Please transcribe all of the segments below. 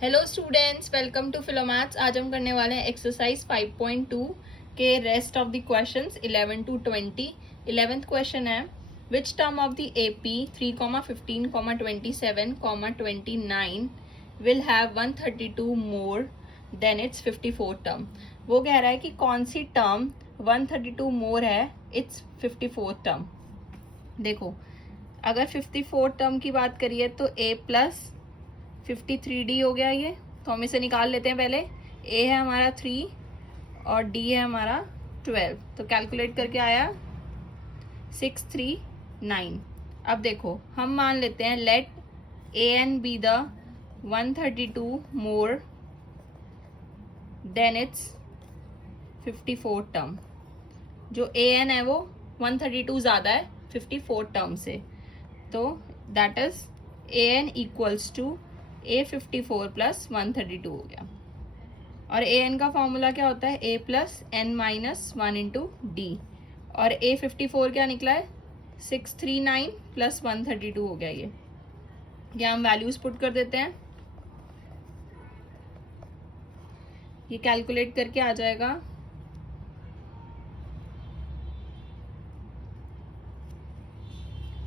Hello students, welcome to Philomaths. आज हम करने वाले हैं एक्सरसाइज 5.2 के rest of the questions 11 to 20। 11th question है which term of the AP 3, 15, 27, 29 will have 132 more than its 54 term. वो कह रहा है कि कौन सी टर्म 132 मोर है इट्स 54 टर्म। देखो, अगर 54 टर्म की बात करिए तो a प्लस 53d हो गया ये, तो हम इसे निकाल लेते हैं। पहले a है हमारा 3 और d है हमारा 12, तो कैलकुलेट करके आया 639। अब देखो, हम मान लेते हैं let an be the 132 more than its 54 term. जो an है वो 132 ज़्यादा है 54 टर्म से, तो that is an equals to A54 plus 132 हो गया। और an का फॉर्मूला क्या होता है? a plus n minus 1 into D, और A54 क्या निकला है? 639 प्लस 132 हो गया ये। क्या हम वैल्यूज पुट कर देते हैं, ये कैलकुलेट करके आ जाएगा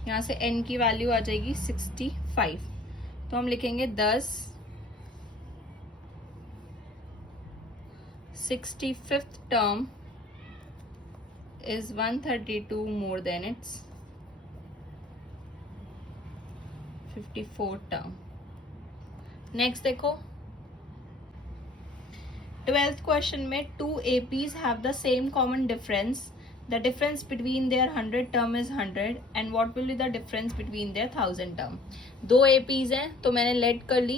यहाँ से n की वैल्यू आ जाएगी 65, तो हम लिखेंगे 10 65th term is 132 more than its 54 term। Next देखो, 12th क्वेश्चन में 2 APs have the same common difference. The difference between their 100 term is 100 and what will be the difference between their 1000 term। दो APs हैं तो मैंने late कर ली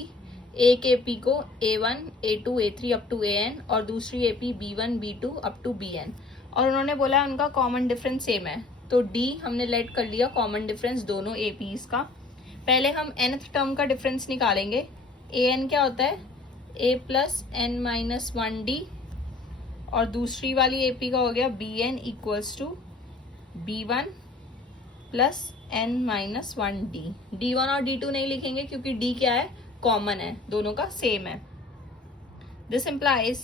एक AP को A1, A2, A3 up to AN और दूसरी AP B1, B2 up to BN, और उन्होंने बोला उनका कॉमन डिफरेंस सेम है, तो D हमने लेट कर लिया कॉमन डिफरेंस दोनों APs का। पहले हम nth टर्म का डिफरेंस निकालेंगे। AN क्या होता है? A plus n minus 1D, और दूसरी वाली AP का हो गया BN equals to B1 plus n minus 1D। D1 और D2 नहीं लिखेंगे क्योंकि D क्या है? कॉमन है, दोनों का सेम है। This implies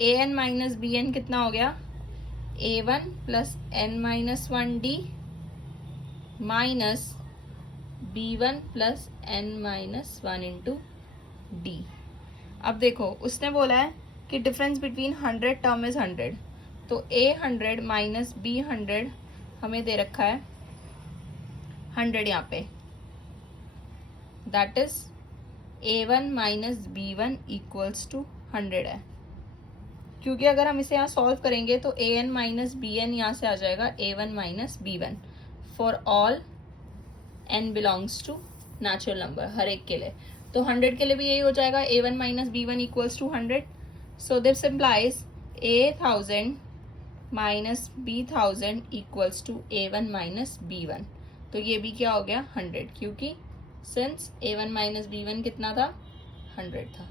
AN minus BN कितना हो गया? A1 plus n minus 1D minus B1 plus n minus 1 into D। अब देखो, उसने बोला है कि डिफरेंस बिटवीन 100 टर्म इज 100, तो A 100 माइनस B 100 हमें दे रखा है 100 यहाँ पे, that is A1 minus B1 equals to 100 है। क्योंकि अगर हम इसे यहाँ सॉल्व करेंगे तो AN माइनस BN यहाँ से आ जाएगा A1 minus B1 for all n belongs to natural number, हर एक के लिए। तो 100 के लिए भी यही हो जाएगा, A1 minus B1 equals to 100। So this implies A1000 minus B1000 equals to A1 minus B1, तो ये भी क्या हो गया? 100, क्योंकि सिंस A1 माइनस B1 कितना था? 100 था।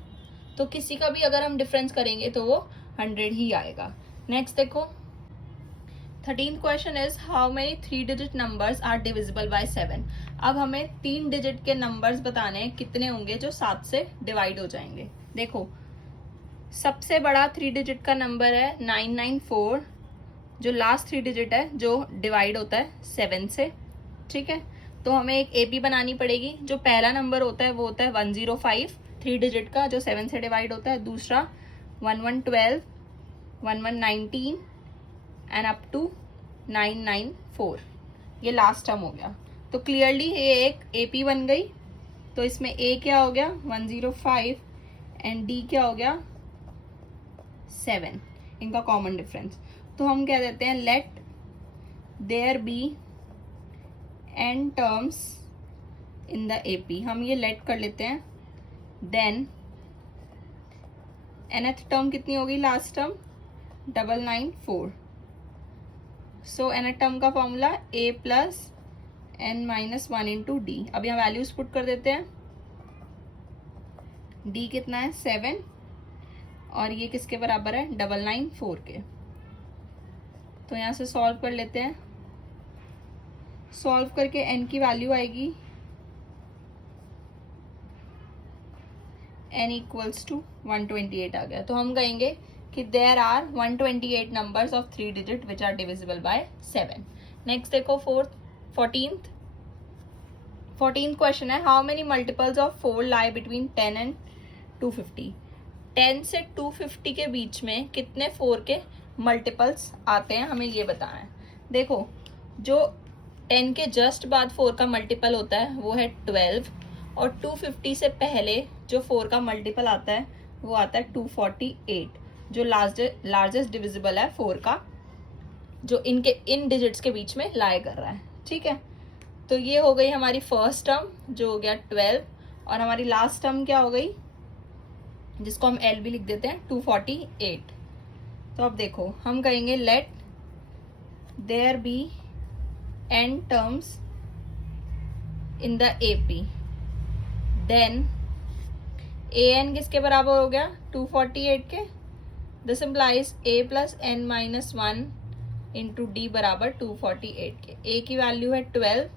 तो किसी का भी अगर हम डिफरेंस करेंगे तो वो 100 ही आएगा। नेक्स्ट देखो, 13th question is how many 3 digit numbers are divisible by 7। अब हमें 3 डिजिट के नंबर्स बताने हैं कितने होंगे जो 7 से डिवाइड हो जाएंगे। देखो, सबसे बड़ा 3 डिजिट का नंबर है 994, जो लास्ट 3 डिजिट है जो डिवाइड होता है 7 से, ठीक है। तो हमें एक AP बनानी पड़ेगी। जो पहला नंबर होता है वो होता है 105 3 डिजिट का, जो 7 से डिवाइड होता है। दूसरा 1112, 1119 एंड अप टू 994, ये लास्ट टर्म हो गया। तो क्लियरली ये एक AP बन गई। तो इसमें A क्या हो गया? 105 एंड D क्या हो गया? 7, इनका कॉमन डिफरेंस। तो हम क्या देते हैं, let there be n terms in the AP। हम ये लेट कर लेते हैं। देन nth टर्म कितनी होगी? Last term 994। सो nth टर्म का formula A plus n minus 1 into D. अब यहाँ वैल्यूज पुट कर देते हैं। D कितना है? 7, और ये किसके बराबर है? 994 के। तो यहाँ से सॉल्व कर लेते हैं। सॉल्व करके n की वैल्यू आएगी n इक्वल्स टू 128 आ गया। तो हम कहेंगे कि there are 128 numbers of 3 digit which are divisible by 7। Next देखो फोर्टीन्थ क्वेश्चन है, how many multiples of 4 lie between 10 and 250। 10 से 250 के बीच में कितने 4 के मल्टीपल्स आते हैं, हमें ये बताना है। देखो, जो 10 के जस्ट बाद 4 का मल्टीपल होता है वो है 12, और 250 से पहले जो 4 का मल्टीपल आता है वो आता है 248, जो लार्जेस्ट डिविजिबल है 4 का, जो इन डिजिट्स के बीच में लाई कर रहा है। ठीक है, तो ये हो गई हमारी फर्स्ट टर्म जो हो गया 12, और हमारी लास्ट टर्म क्या हो गई, जिसको हम एल भी लिख देते हैं, 248। तो अब देखो हम कहेंगे let there be n terms in the AP, then an किसके बराबर हो गया, 248 के। This implies a plus n minus 1 into D बराबर 248 के। a की वैल्यू है 12,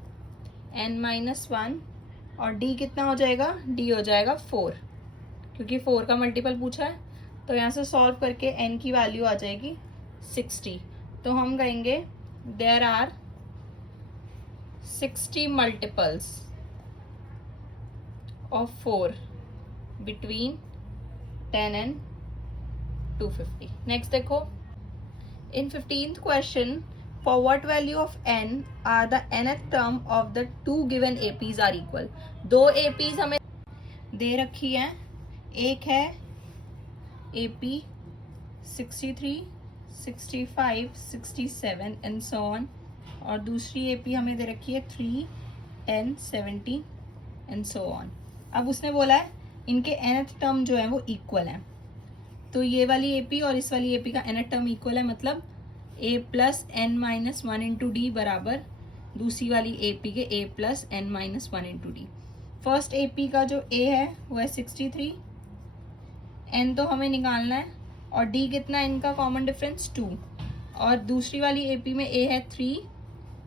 n माइनस 1, और d कितना हो जाएगा, d हो जाएगा 4, क्योंकि 4 का मल्टीपल पूछा है। तो यहाँ से सॉल्व करके n की वैल्यू आ जाएगी 60। तो हम कहेंगे there are 60 multiples of 4 between 10 and 250। Next देखो, in 15th question, for what value of n are the nth term of the 2 given APs are equal. 2 APs हमें दे रखी है, एक है AP 63, 65, 67 एंड सो ऑन, और दूसरी AP हमें दे रखी है 3, 10, 17 एंड सो ऑन। अब उसने बोला है इनके nth टर्म जो है वो इक्वल है, तो ये वाली AP और इस वाली AP का nth टर्म इक्वल है, मतलब a plus n minus 1 into D बराबर दूसरी वाली AP के a plus n minus 1 into D. First AP का जो a है वो है 63, n तो हमें निकालना है, और d कितना है इनका कॉमन डिफरेंस 2, और दूसरी वाली AP में a है 3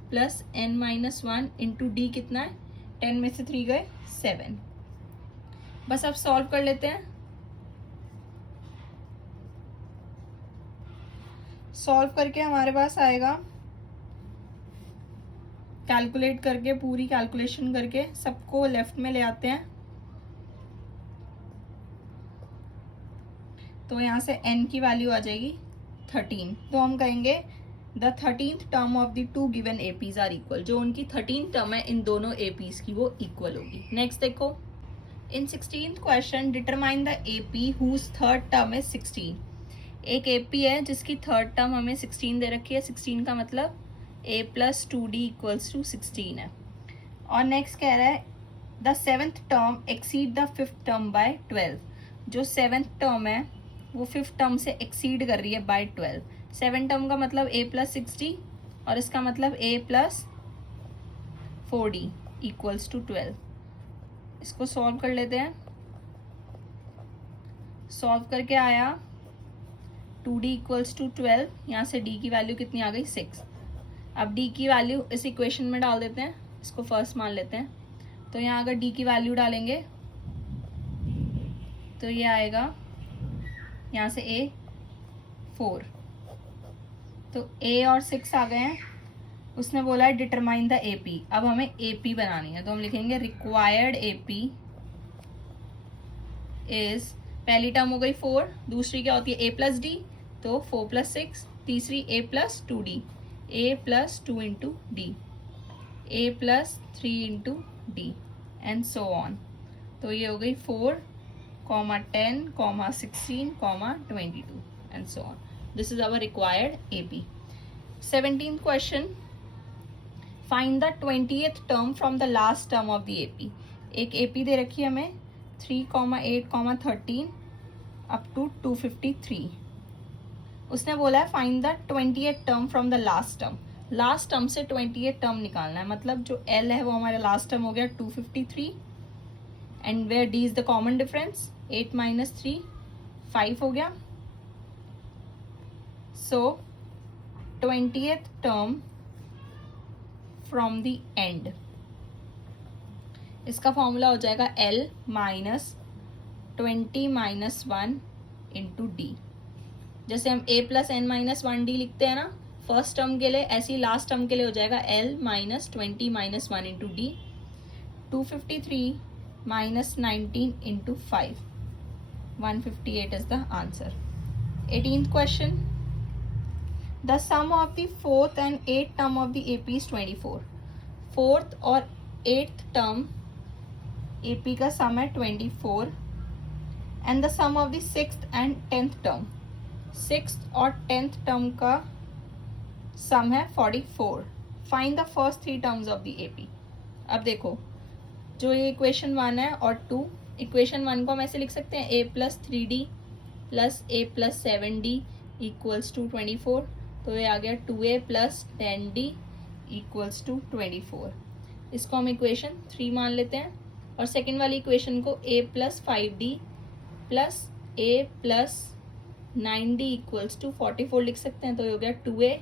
plus n minus 1 into D कितना है, 10 में से 3 गए 7। बस अब सॉल्व कर लेते हैं। सॉल्व करके हमारे पास आएगा, कैलकुलेट करके पूरी कैलकुलेशन करके सबको लेफ्ट में ले आते हैं, तो यहाँ से n की वैल्यू आ जाएगी 13। तो हम कहेंगे the 13th term of the 2 given APs are equal, जो उनकी 13th टर्म है इन दोनों APs की वो इक्वल होगी। नेक्स्ट देखो, in 16th question, determine the AP whose third term is 16। एक AP है जिसकी थर्ड टर्म हमें 16 दे रखी है, 16 का मतलब a plus 2d equals to 16 है। और नेक्स्ट कह रहा है the 7th term exceed the 5th term by 12। जो 7th टर्म है वो 5th टर्म से एक्सीड कर रही है बाय 12। 7 टर्म का मतलब a प्लस 60, और इसका मतलब a plus 4d equals to 12। इसको सॉल्व कर लेते हैं। सॉल्व करके आया 2d इक्वल्स टू 12, यहाँ से d की वैल्यू कितनी आ गई 6। अब d की वैल्यू इस इक्वेशन में डाल देते हैं, इसको फर्स्ट मान लेते हैं। तो यहाँ अगर d की वैल्यू डालेंगे तो ये आएगा यहाँ से a 4, तो a और 6 आ गए हैं। उसने बोला है डिटरमाइन द AP, अब हमें AP बनानी है, तो हम लिखेंगे रिक्वायर्ड AP इज, पहली टर्म हो गई 4, दूसरी क्या होती है a प्लस डी, तो 4 प्लस 6, तीसरी a plus 2d, a plus 2 into D, a plus 3 into D and so on. तो ये हो गई 4, 10, 16, 22 and so on. This is our required AP। 17th question, find the 20th term from the last term of the AP। एक AP दे रखी है हमें 3, 8, 13 up to 253। उसने बोला है find the 20th term from the last term. Last term से 20th term निकालना है, मतलब जो L है वो हमारा लास्ट टर्म हो गया 253, and where D is the common difference, 8 minus 3 5 हो गया। So 20th term from the end, इसका फॉर्मूला हो जाएगा L minus 20 minus 1 into D. जैसे हम a plus N minus 1 D लिखते हैं ना फर्स्ट टर्म के लिए, ऐसे ही लास्ट टर्म के लिए हो जाएगा l minus 20 minus 1 into D. 253 minus 19 into 5, 158 is the answer. 18th question. The sum of the fourth and eighth term of the AP is 24. Fourth और एट्थ टर्म AP का sum है 24 and the sum of the sixth and tenth term, sixth और tenth term का sum है 44. Find the first three terms of the AP. अब देखो जो ये इक्वेशन 1 है और 2, इक्वेशन 1 को हम ऐसे लिख सकते हैं a plus 3d plus a plus 7d equals to 24. तो ये आ गया 2a plus 10d equals to 24. इसको हम इक्वेशन 3 मान लेते हैं और सेकेंड वाली इक्वेशन को a plus 5d plus a plus 9d equals to 44 लिख सकते हैं. तो ये हो गया 2a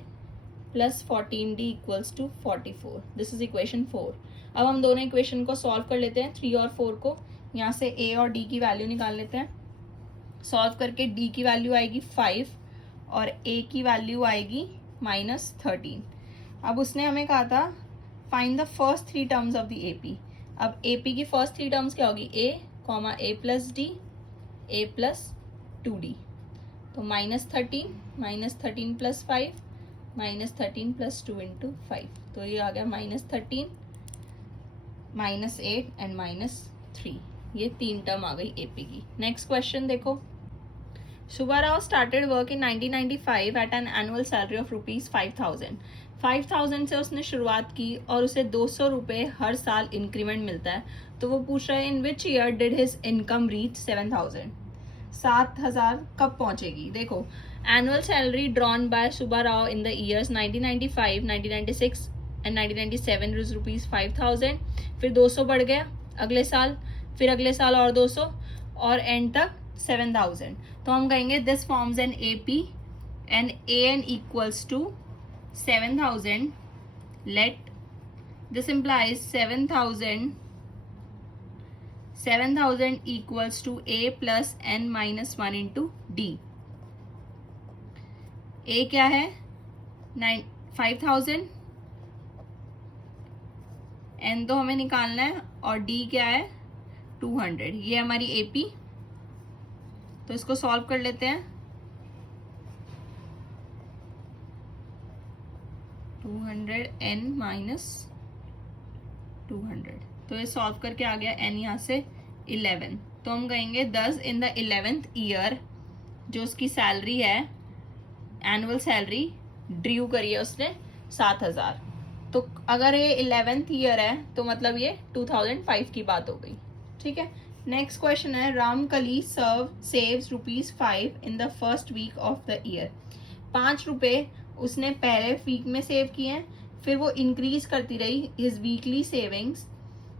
plus 14d equals to 44. This is equation 4. अब हम दोनों इक्वेशन को सॉल्व कर लेते हैं, 3 और 4 को. यहाँ से a और d की वैल्यू निकाल लेते हैं. सॉल्व करके d की वैल्यू आएगी 5 और a की वैल्यू आएगी -13. अब उसने हमें कहा था find the first three terms of the AP. अब AP की फर्स्ट थ्री टर्म्स क्या होगी, a plus d, a plus 2d. तो -13 प्लस 5, -13 प्लस 2 इंटू 5. तो ये आ गया -13, -8 एंड -3. ये 3 टर्म आ गई AP की. नेक्स्ट क्वेश्चन देखो. Subba Rao started work in 1995 at an annual salary of ₹5,000. 5,000 से उसने शुरुआत की और उसे 200 रुपये हर साल इंक्रीमेंट मिलता है. तो वो पूछ रहा है in which year did his income reach 7,000. 7,000 कब पहुंचेगी. देखो annual salary drawn by Subba Rao in the years 1995, 1996 and 1997 is ₹5,000. फिर 200 बढ़ गया अगले साल, फिर अगले साल और 200 और एंड तक 7,000. तो हम कहेंगे this forms an AP and AN equals to 7,000. Let this implies 7,000 equals to A plus N minus 1 into D. A क्या है 5,000, N तो हमें निकालना है और D क्या है 200. ये हमारी AP. तो इसको सॉल्व कर लेते हैं. 200 n माइनस 200. तो ये सॉल्व करके आ गया n यहाँ से 11. तो हम कहेंगे 10 इन द 11th ईयर जो उसकी सैलरी है, एनुअल सैलरी ड्रू करी है उसने 7,000. तो अगर ये 11th ईयर है तो मतलब ये 2005 की बात हो गई. ठीक है. नेक्स्ट क्वेश्चन है Ramkali saves ₹5 in the first week of the year. 5 रुपये उसने पहले वीक में सेव किए हैं, फिर वो इंक्रीज करती रही हिज वीकली सेविंग्स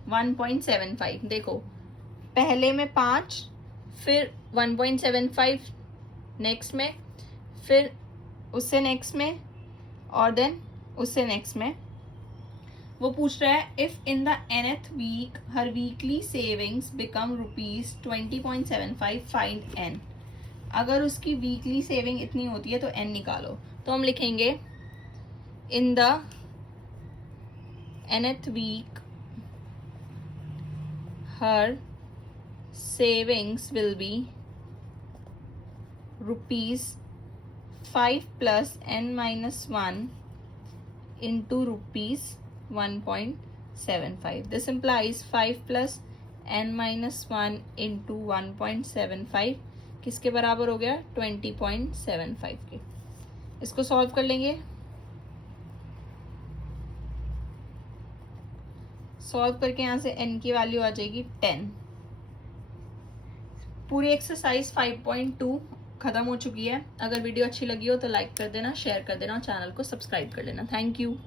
1.75. देखो पहले में 5, फिर 1.75 नेक्स्ट में, फिर उससे नेक्स्ट में और देन उससे नेक्स्ट में. वो पूछ रहा है if in the nth week her weekly savings become ₹20.75 find n. अगर उसकी वीकली सेविंग इतनी होती है तो n निकालो. तो हम लिखेंगे in the nth week her savings will be ₹5 plus n minus 1 into ₹1.75. This implies 5 plus n minus 1 into 1.75 किसके बराबर हो गया 20.75 के. इसको सॉल्व कर लेंगे. सॉल्व करके यहाँ से n की वैल्यू आ जाएगी 10. पूरी एक्सरसाइज 5.2 खत्म हो चुकी है. अगर वीडियो अच्छी लगी हो तो लाइक कर देना, शेयर कर देना और चैनल को सब्सक्राइब कर लेना. Thank you.